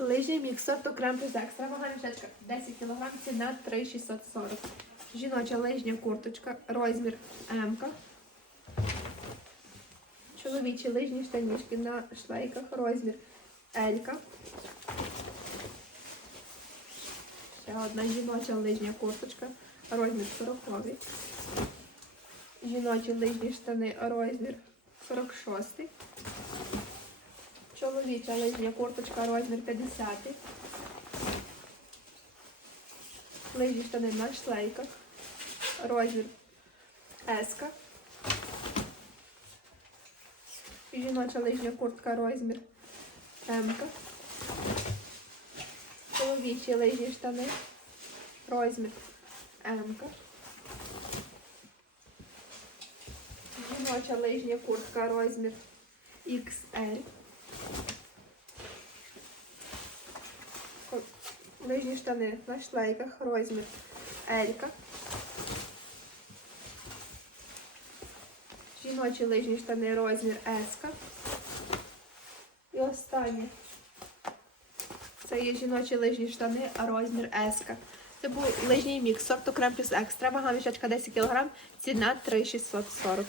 Лижний мікс сорту крем плюс екстра, вага мішечка 10 кг, ціна 3,640. Жіноча лижня курточка, розмір М. Чоловічі лижні штанішки на шлейках, розмір L. Ще одна жіноча лижня курточка, розмір 40. Жіночі лижні штани, розмір 46. Чоловіча лижня курточка, розмір 50. Лижні штани на шлейках, розмір S. Жіноча лижня куртка, розмір М. Чоловічі лижні штани, розмір М. Жіноча лижня куртка, розмір XL. Лижні штани на шлейках, розмір L. Жіночі лижні штани, розмір S. І останнє. Це є жіночі лижні штани, розмір S. Це був лижній мікс сорту крем плюс екстра, вага мішечка 10 кг, ціна 3,640.